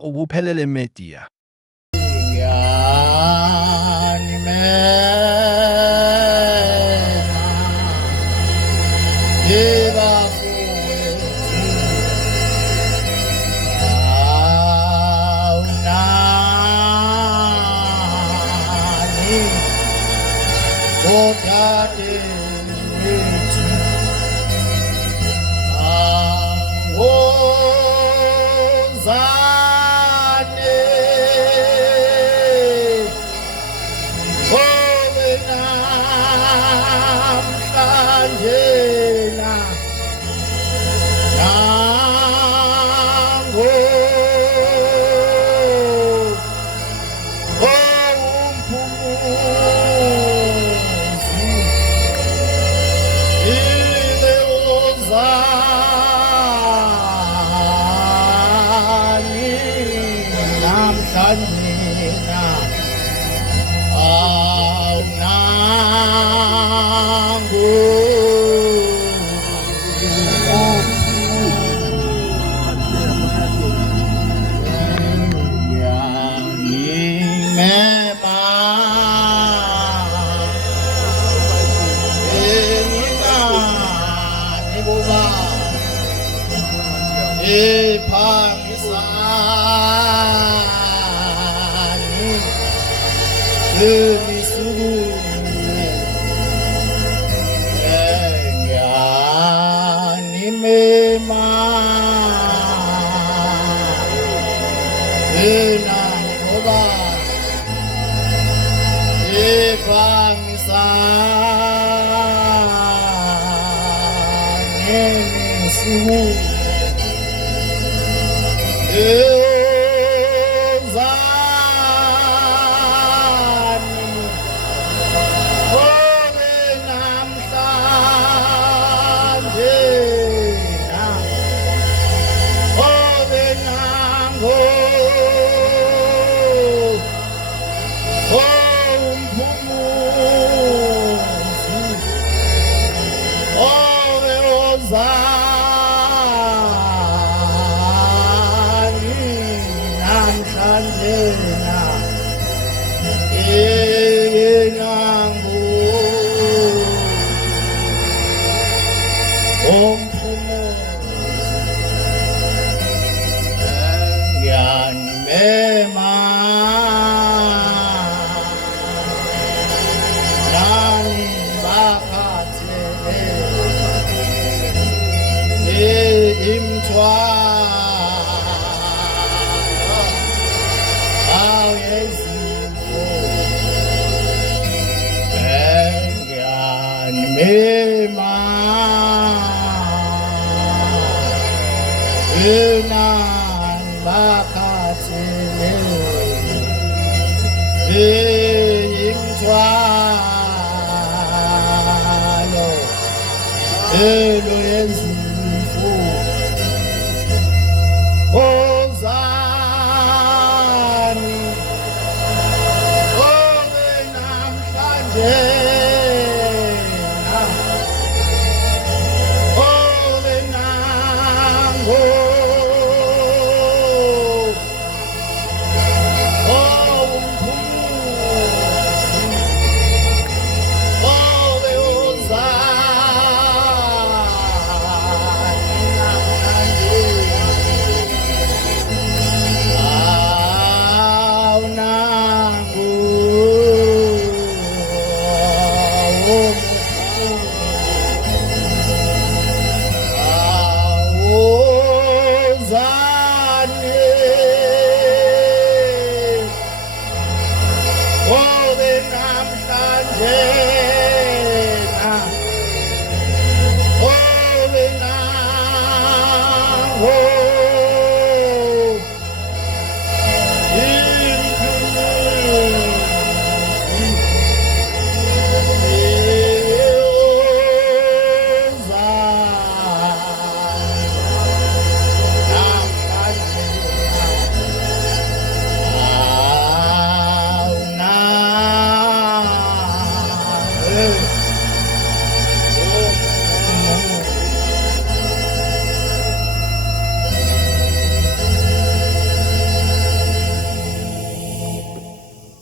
ubuphelele media.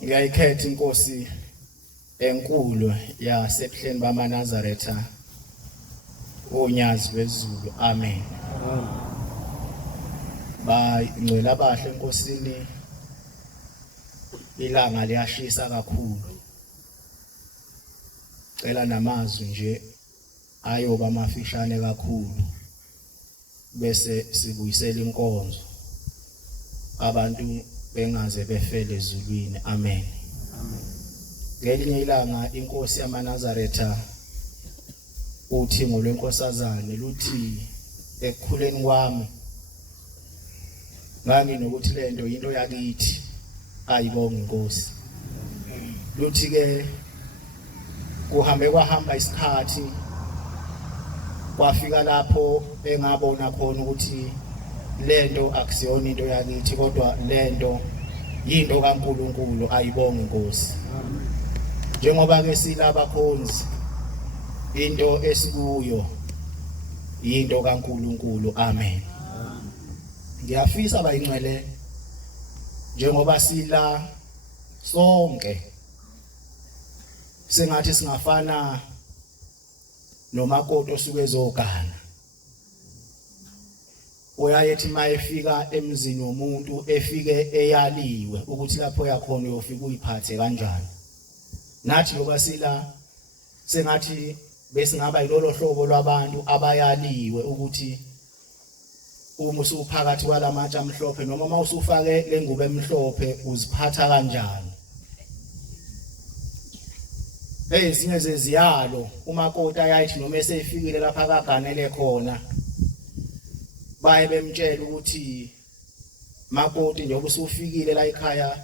Ngiyayikhetha inkosi enkulu yasebuhleni bamaNazaretha onyazi bezulu. Amen. Bayingcwele abahle enkosini, ilanga liyashisa kakhulu. Cela namazwi nje ayoba mafishane kakhulu bese sibuyisela inkonzo abantu bengaze befele ezulwini. Amen. Ngelinye ilanga inkosi yamaNazaretha uthi ngolwenkosazane luthi ekukhuleni kwami nganginokuthi lento into yakithi ayibonga inkosi. Luthi ke kuhambe kwahamba isikhathi kwafika lapho engabona khona ukuthi lento akusiyona into yakithi kodwa lento yinto kaNkulunkulu, ayibonga inkosi. Njengoba ke silaba khonzi into esikuyo yinto kaNkulunkulu. Amen. Ngiyafisa bayingcwele njengoba sila sonke sengathi singafana nomakoti osuke ezogana. Uyayethi mayefika emzini womuntu efike eyaliwe ukuthi lapho yakhona uyofika uyiphathe kanjani. Nathi ngoba sila sengathi besingaba yilolo hlobo lwabantu abayaliwe ukuthi uma usuphakathi kwalamatshe amhlophe noma mawusufake lengubo emhlophe uziphatha kanjani. Ezinye zeziyalo umakoti ayayithi noma esefikile lapha kaganele khona baye bemtshela ukuthi makoti njengoba usufikile la ekhaya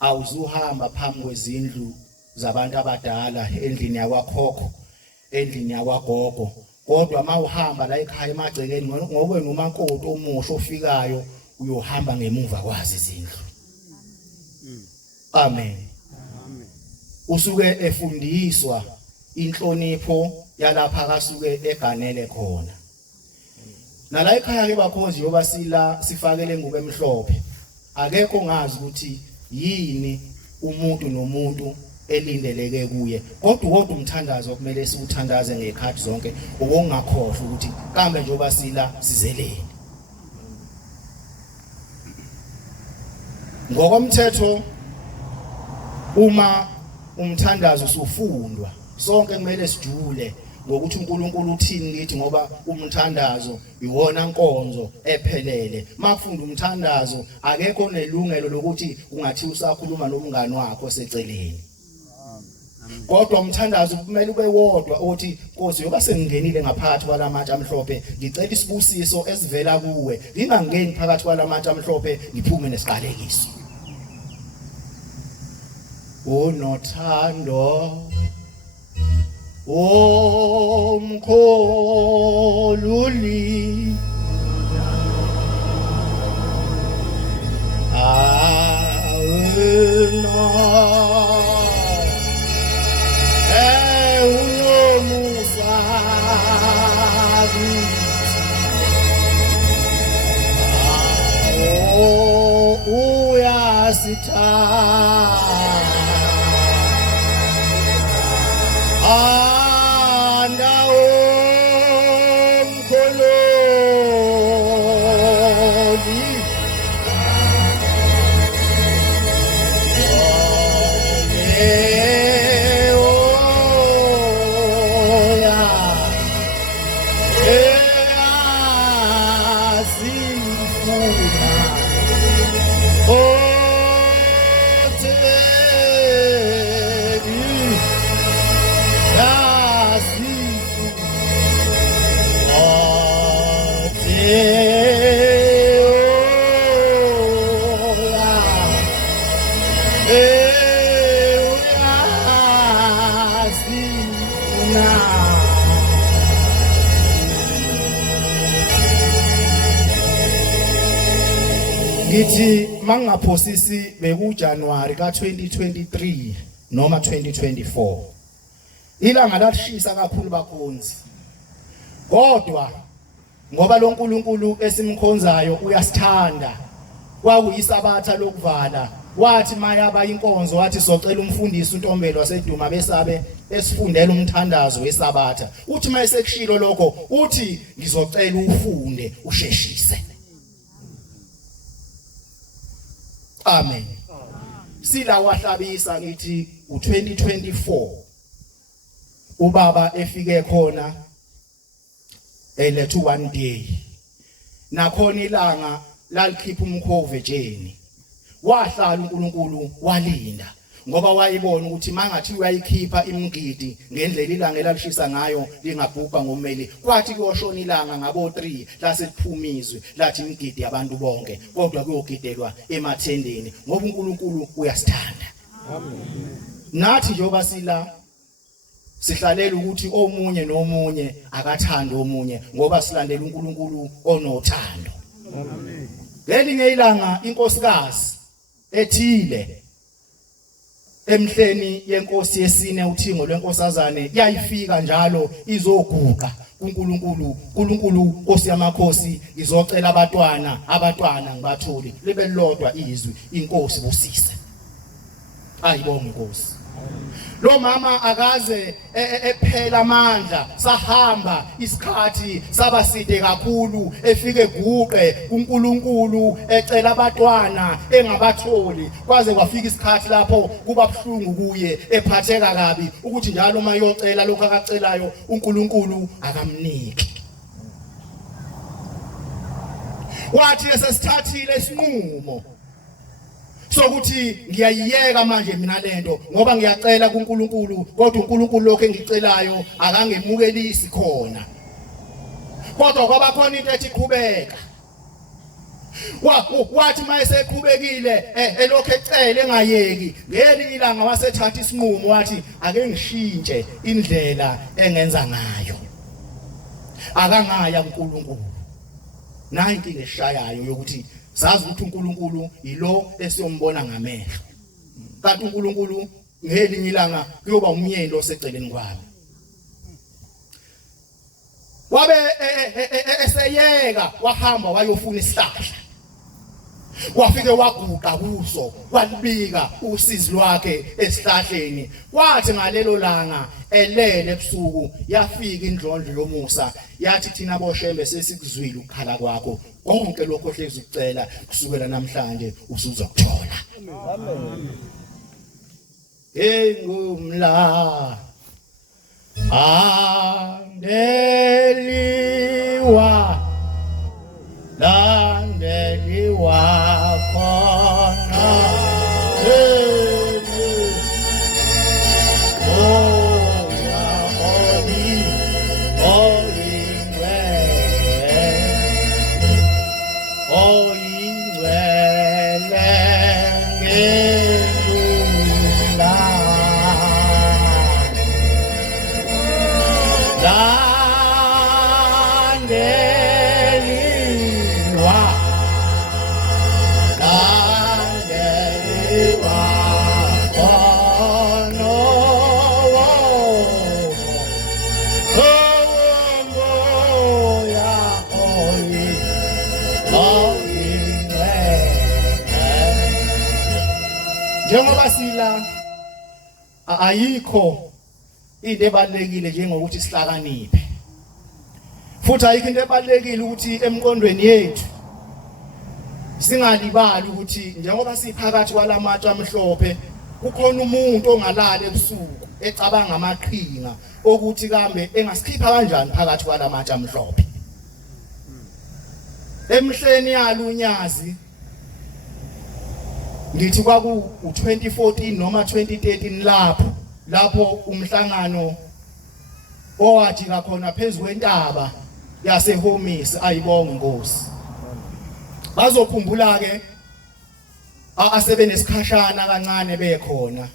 awuzuhamba phambi kwezindlu zabantu abadala, endlini yakwakhokho, endlini yakwagogo, kodwa mawuhamba la ekhaya emagcekeni ngoba wena umakoti omusha ofikayo uyohamba ngemuva kwazi izindlu. Amen. Usuke efundiswa inhlonipho yalapha kasuke eganele khona. Nala ekhaya ke bakhonzi yoba sila sifakele ngubo emhlophe akekho ngazi ukuthi yini umuntu nomuntu elindeleke kuye, kodwa umthandazo kumele siwuthandaze ngekhathi zonke okungakhohlwa ukuthi kambe njengoba sila sizelele. Ngokomthetho uma umthandazo usufundwa sonke kumele sijule ngokuthi uNkulunkulu uthini kithi, ngoba umthandazo iwona nkonzo ephelele. Makufunda umthandazo akekho nelungelo lokuthi ungathi usakhuluma nomngani wakho oseceleni. Kodwa umthandazo kumele ube wodwa othi Nkosi yoba sengingenile ngaphakathi kwalamatshe amhlophe ngicela isibusiso esivela kuwe, ngingangeni phakathi kwalamatshe amhlophe ngiphume nesiqalekiso. Unothando omkhululi awena unomusa uyasithanda ngithi mangaphosisi bekuJanuary ka2023 noma 2024 ilanga lashisa kakhulu bakhonzi, kodwa ngoba lo Nkulunkulu esimkhonzayo uyasithanda kwakuyisabatha lokuvala wathi mayaba inkonzo wathi socela umfundisi uNtombela waseDuma besabe esifundela umthandazo weSabatha uthi mayesekushilo lokho uthi ngizocela ufunde usheshise. Amen. Sila wahlabisa ngithi u2024 ubaba efike khona elethu one day nakhona ilanga lalikhipha umkhove etsheni wahlala uNkulunkulu walinda ngoba wayibona ukuthi mangathi uyayikhipha imgidi ngendlela ilanga elalishisa ngayo lingabhubha ngomeli kwathi kuyoshona ilanga ngabo 3 lasekuphumizwe lathi imgidi yabantu bonke kodwa kuyogidelwa emathendeni ngoba uNkulunkulu uyasithanda. Amen. Nathi njengoba sila sihlalela ukuthi omunye nomunye akathanda omunye ngoba silandela uNkulunkulu onothando. Amen. Ngelinye ilanga inkosikazi ethile emhleni yenkosi yesine uthingo lwenkosazane yayifika njalo izoguqa uNkulunkulu Nkosi yamakhosi izocela abantwana ngibatholi libe lodwa izwi inkosi busise. Ayibonge Nkosi. Lo mama akaze ephela amandla sahamba isikhathi sabaside kakhulu efike guqe uNkulunkulu ecela abantwana engabatholi kwaze kwafika isikhathi lapho kuba buhlungu kuye ephatheka kabi ukuthi njalo uma yocela lokho akacelayo uNkulunkulu akamniki. Wathi esesithathile isinqumo sokuthi ngiyayiyeka manje mina lento ngoba ngiyacela kuNkulunkulu kodwa uNkulunkulu lokho engicelayo akangemukelisi khona kodwa kwaba khona into ethi qhubeka. Wathi mayeseqhubekile elokho ecela engayeki ngelinye ilanga wasethatha isinqumo wathi ake ngishintshe indlela engenza ngayo akangaya kuNkulunkulu. Nayi inkinga eshayayo yokuthi sazi ukuthi uNkulunkulu yilo esiyombona ngamehlo kanti uNkulunkulu ngelinye ilanga kuyoba umyeni oseceleni kwami. Wabe eseyeka wahamba wayofuna isihlahla wafike waguqa kuso walibika usizi lwakhe esihlahleni kwathi ngalelo langa elele ebusuku yafika indlondlo yomusa yathi thina boshembe sesikuzwile ukukhala kwakho konke lokho ohlezi ukucela kusukela namhlanje usuzokuthola. Amen. Engumla andeliwa landeliwa khona njengoba sila ayikho into ebalekile njengokuthi sihlakaniphe futhi ayikho into ebalekile ukuthi emqondweni yethu singalibali ukuthi njengoba siphakathi kwalamatshe amhlophe kukhona umuntu ongalala ebusuku ecabanga amaqhinga ukuthi kambe engasikhipha kanjani phakathi kwalamatshe amhlophe. Emhleni yalunyazi ngithi kwaku u2014 noma 2013 lapho umhlangano owajika khona phezulu kwentaba yaseHomisi. Ayibonge Nkosi. Bazokhumbula ke asebenesikhashana kancane bekhona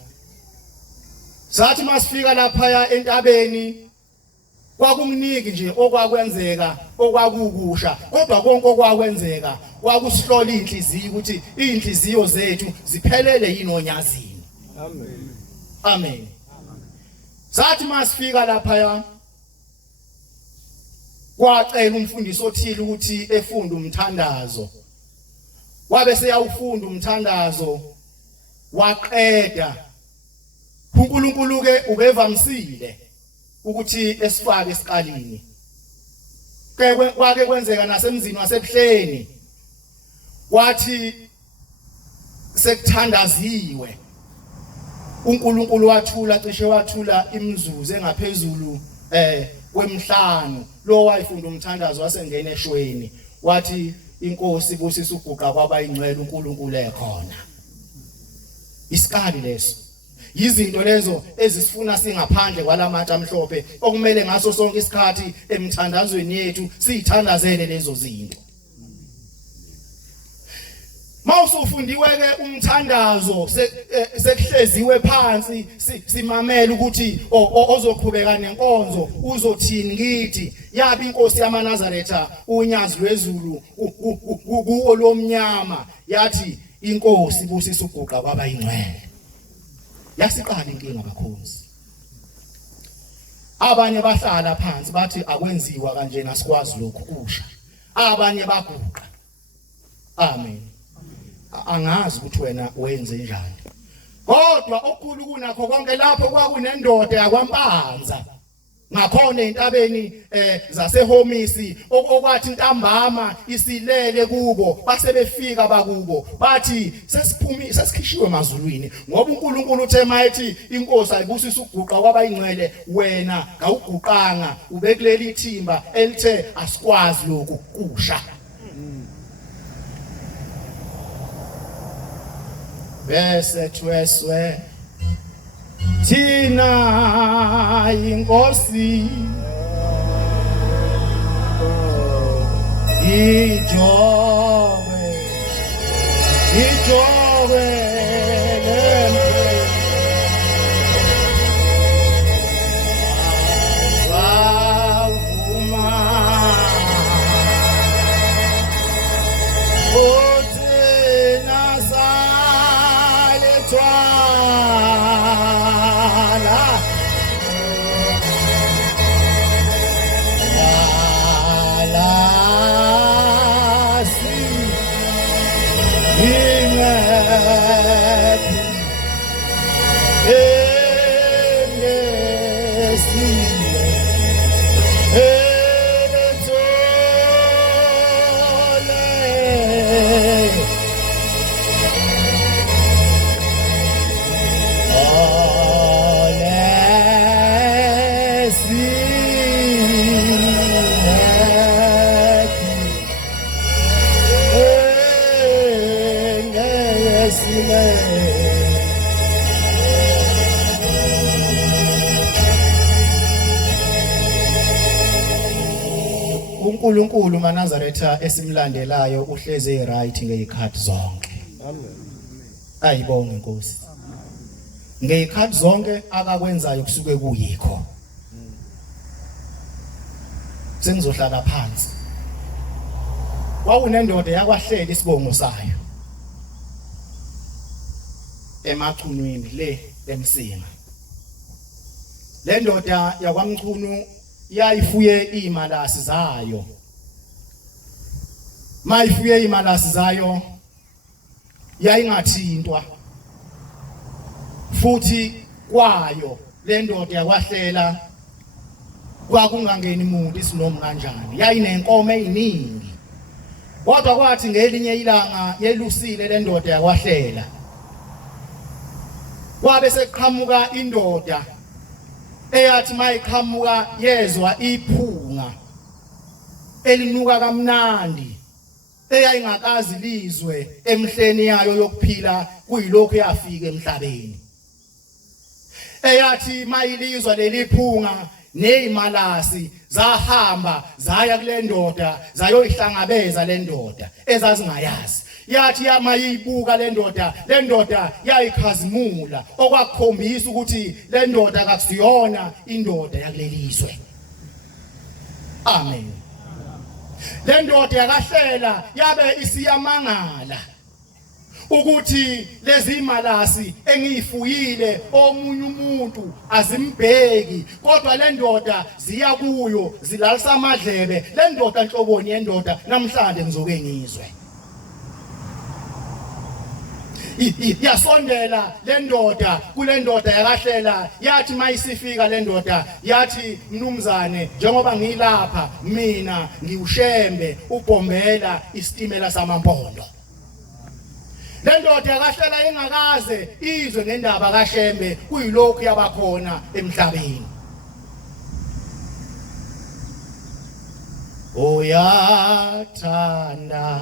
sathi masifika lapha entabeni kwakumniki nje okwakwenzeka okwakukusha kodwa konke okwakwenzeka kwakusihlola inhliziyo ukuthi inhliziyo zethu ziphelele yini onyazini. Amen. Amen. Sathi masifika lapha kwacela umfundisi othile ukuthi efunde umthandazo wabe seyawufunda umthandazo waqeda uNkulunkulu ke ubevamsile ukuthi esifake esiqalini kwake kwenzeka nasemzini wasebuhleni wathi sekuthandaziwe uNkulunkulu wathula cishe wathula imizuzu engaphezulu kwemhlanu lo wayifunda umthandazo wasengena eshweni wathi inkosi busisa uguqa kwaba ingcwele uNkulunkulu ekhona isikali leso yizinto lezo ezisifuna singaphandle kwalamatshe amhlophe okumele ngaso sonke isikhathi emthandazweni yethu sithandazele lezo zinto mawusufundiwe ke umthandazo sekuhleziwe phansi simamela ukuthi ozoqhubeka nenkonzo uzothini ngithi yabi inkosi yamaNazaretha unyazi lwezulu kuwo lomnyama yathi inkosi busisa uguqa kwaba ingcwele yasiqala inkinga bakhozi abanye bahlala phansi bathi akwenziwa kanje nasikwazi lokhu kusha abanye baguqa amen angazi ukuthi wena wenze njani kodwa okukhulu kunakho konke lapho kwakunendoda yakwampanza ngakhona entabeni zasehomisi okwathi intambama isilele kubo basebefika bakubo bathi sesikhishiwe emazulwini ngoba uNkulunkulu uthe mayethi inkosi ayibusisa uguqa kwaba ingcwele wena ngawuguqanga ubekuleli ithimba elithe asikwazi lokhu kusha bese tweswe thina inkosi ijobe lempe zavuma uthina saletwa uNkulunkulu maNazaretha esimlandelayo uhleze eright ngezikhathi zonke amen ayibonge inkosi ngezikhathi zonke akakwenzayo kusuke kuyikho sengizohlala phansi wawunendoda yakwahlela isibongo sayo emachunwini le emsinga le ndoda yakwamchunu yayifuye imalasi zayo mayifuye imalasi zayo yayingathintwa futhi kwayo le ndoda yakwahlela kwakungangeni umuntu isinomi kanjani yayinenkomo eziningi kodwa kwathi ngelinye ilanga yelusile le ndoda yakwahlela kwabe seqhamuka indoda eyathi mayiqhamuka yezwa iphunga elinuka kamnandi eyayingakazi lizwe emhleni yayo yokuphila kuyilokho yafika emhlabeni eyathi mayilizwa leli phunga nezimalasi zahamba zaya kule ndoda zayoyihlangabeza le ndoda ezazingayazi yathi yamayibuka le ndoda yayikhazimula okwakukhombisa ukuthi le ndoda akusiyona indoda yakulelizwe amen le ndoda yakahlela yabe isiyamangala ukuthi lezi malasi engiyifuyile omunye umuntu azimbheki kodwa le ndoda ziya kuyo zilalisa amadlebe le ndoda enhloboni yendoda namhlanje ngizoke ngizwe yasondela le ndoda kule ndoda yakahlela yathi mayisifika le ndoda yathi mnumzane njengoba ngilapha mina ngiushembe ubhombela isitimela samampondo. Le ndoda yakahlela ingakaze izwe ngendaba kaShembe kuyilokhu yabakhona emhlabeni. Uyathanda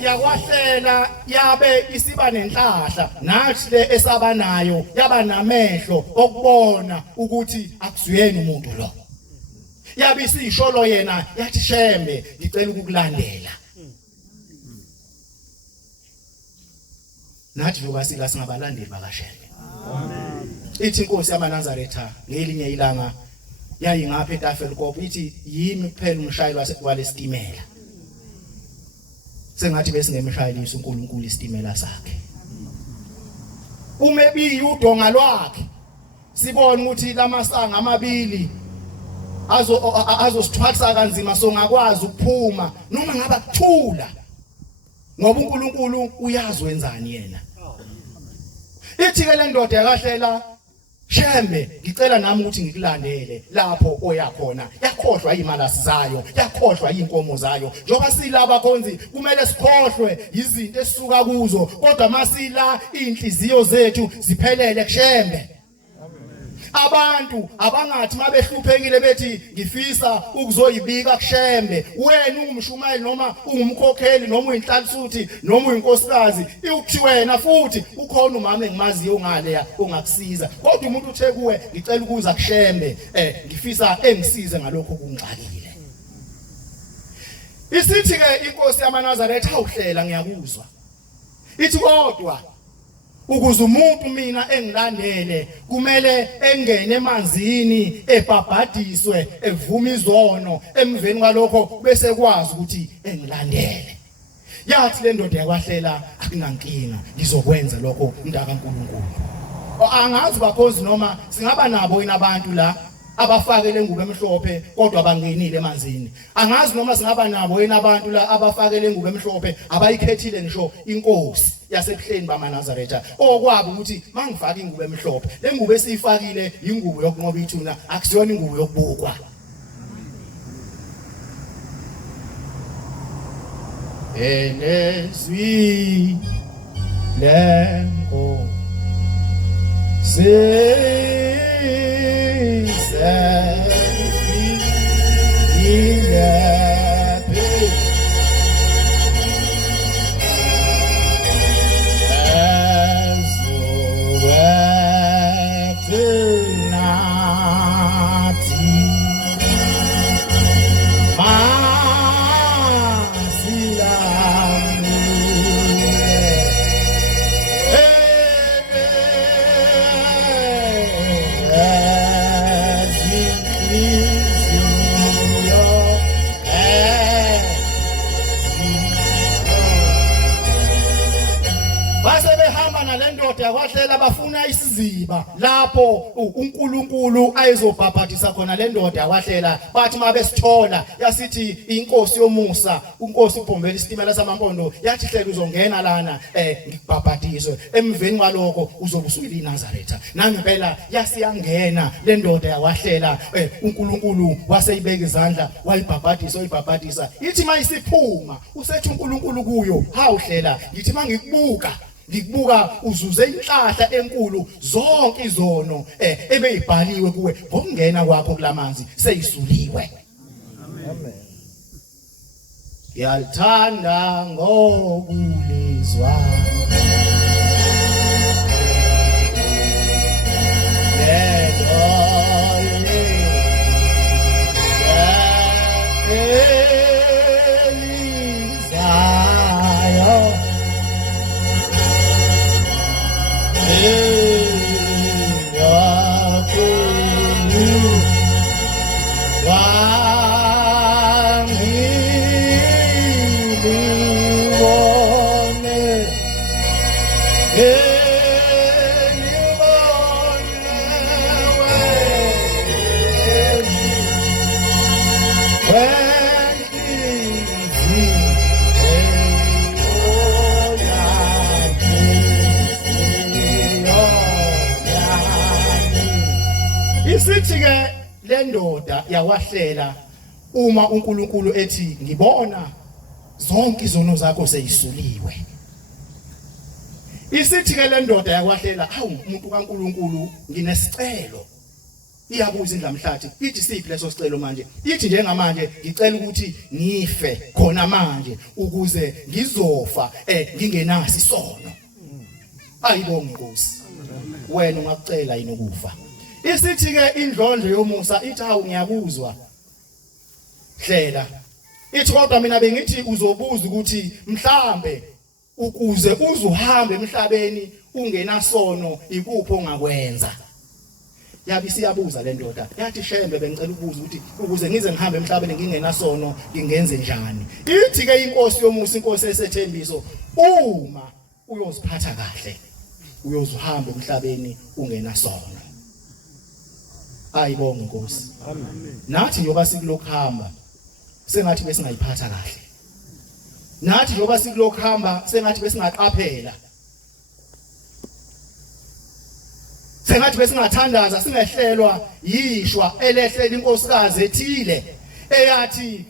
yakwahlela yabe isiba nenhlahla nathi le esabanayo yaba namehlo okubona ukuthi akuzuyeni umuntu lo. Yabe isisholo yena yathi Shembe ngicela ukukulandela. Nathi loba sila singabalandeli bakaShembe. Amen. Ithi inkosi yamaNazaretha ngelinye ilanga yayingapha eTafelkop ithi yimi kuphela umshayeli walesitimela. Sengathi bese ngemshayelisa uNkulunkulu isitimela sakhe. Umebi udonga lwakhe sibona ukuthi lamasanga amabili azosithwalisa kanzima songakwazi ukuphuma noma ngaba kuthula ngoba uNkulunkulu uyazi wenzani yena. Ithi ke le ndoda yakahlela Shembe ngicela nami ukuthi ngikulandele lapho oyakhona. Yakhohlwa imalasi zayo, yakhohlwa inkomo zayo. Njoba silaba khonzi kumele sikhohlwe izinto esisuka kuzo kodwa masila inhliziyo zethu ziphelele kuShembe. Abantu abangathi mabehluphekile bethi ngifisa ukuzoyibika kuShembe wena ungumshumayeli noma ungumkhokheli noma uyinhlalisuthi noma uyinkosikazi ukuthi wena futhi ukhona umama engimaziyo ongale ongakusiza kodwa umuntu uthe kuwe ngicela ukuza kuShembe ngifisa engisize ngalokho kungixakile. Isithi ke inkosi yamaNazaretha awuhlela ngiyakuzwa. Ithi kodwa ukuze umuntu mina engilandele kumele engene emanzini ebhabhadiswe evuma izono emveni kwalokho bese kwazi ukuthi engilandele. Yathi le ndoda yakwahlela akunankinga ngizokwenza lokho mntaka kaNkulunkulu. Angazi bakhonzi noma singaba nabo yini abantu la abafakele ingubo emhlophe kodwa bangenile emanzini. Angazi noma singaba nabo yini abantu la abafakele ingubo emhlophe abayikhethile ngisho inkosi yasebuhleni bamaNazaretha okwabo ukuthi mangifaka ingubo emhlophe le ngubo esiyifakile ingubo yokunqoba ithuna akusiyona ingubo yokubukwa. Elezwi lenko bahamba nalendoda yakwaHlela bafuna isiziba lapho uNkulunkulu ayezobhabhadisa khona lendoda yakwaHlela. Bathi mabesithola yasithi inkosi yomusa, unkosi uBhombela isitimela samampondo yathi Hlela uzongena lana ngikubhabhadiswe, emveni kwaloko uzobe usukile eNazaretha. Nangempela yasiyangena lendoda yakwaHlela, uNkulunkulu waseyibeka izandla wayibhabhadisa. Ithi mayisiphuma usethi uNkulunkulu kuyo, hawu Hlela, ngithi mangikubuka uzuze inhlahla enkulu zonke izono ebeyibhaliwe kuwe ngokungena kwakho kulamanzi seyisuliwe. Amen. Yalthanda ngokulizwa isithi ke lendoda yakwaHlela uma uNkulunkulu ethi ngibona zonke izono zakho seyisuliwe. Isithi ke lendoda yakwaHlela, hawu umuntu kaNkulunkulu nginesicelo. Iyabuza indlamhlathi, ithi siphi leso sicelo manje? Ithi njengamanje ngicela ukuthi ngife khona manje ukuze ngizofa ngingenasi isono. Ayibonge Nkosi. Wena ungakucela yini ukufa? Isithi ke indlondlo yomusa ithi hawu ngiyakuzwa Hlela. Ithi kodwa mina bengithi uzobuza ukuthi mhlambe ukuze uzuhambe emhlabeni ungenasono ikuphi ongakwenza. Yabi siyabuza le ndoda. Yathi Shembe bengicela ukubuza ukuthi ukuze ngize ngihambe emhlabeni ngingenasono ngingenze njani. Ithi ke inkosi yomusa, inkosi esethembiso, uma uyoziphatha kahle uyozuhamba emhlabeni ungenasono. Ayibonge Nkosi. Amen. Nathi njoba sikulokuhamba sengathi besingayiphatha kahle. Nathi njoba sikulokuhamba sengathi besingaqaphela. Sengathi besingathandaza singehlelwa yishwa elehlela inkosikazi ethile eyathi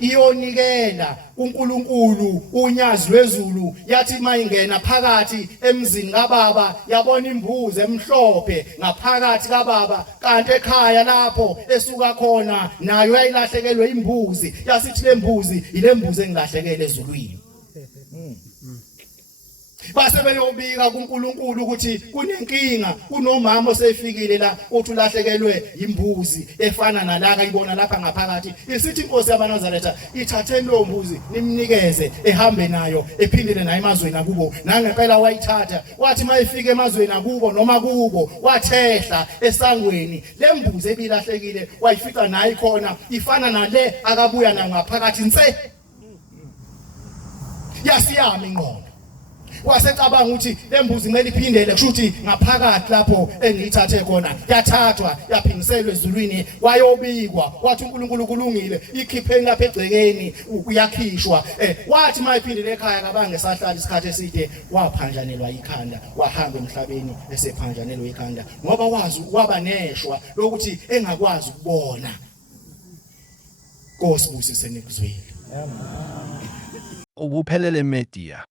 iyonikela uNkulunkulu unyazi lwezulu. Yathi mayingena phakathi emzini kaBaba yabona imbuzi emhlophe ngaphakathi kaBaba, kanti ekhaya lapho esuka khona nayo yayilahlekelwe imbuzi. Yasithi le mbuzi ile mbuzi engilahlekele ezulwini. Base beyobika kuNkulunkulu ukuthi kunenkinga, kunomama osefikile la uthi ulahlekelwe imbuzi efana nalaka ibona lapha ngaphakathi. Isithi inkosi yabaNazaretha ithatheni lo mbuzi nimnikeze ehambe nayo ephindele nayo emazweni akubo. Nangempela wayithatha wathi mayifika emazweni akubo noma kubo wathehla esangweni le mbuzi ebilahlekile wayifica nayo khona ifana nale akabuya nayo ngaphakathi nse. Yasiyami ingqondo. Wasecabanga ukuthi lembuzi kumele iphindele kushuthi ngaphakathi lapho engiyithathe khona yathathwa yaphindiselwe ezulwini wayobikwa wathi uNkulunkulu kulungile ikhipheni lapha egcekeni uyakhishwa. Wathi mayiphindele ekhaya kabange sahlala isikhathi eside waphanjanelwa ikhanda wahamba emhlabeni esephanjanelwe ikhanda ngoba wazi waba neshwa lokuthi engakwazi ukubona. Nkosi busise nikuzwile. Ubuphelele Media.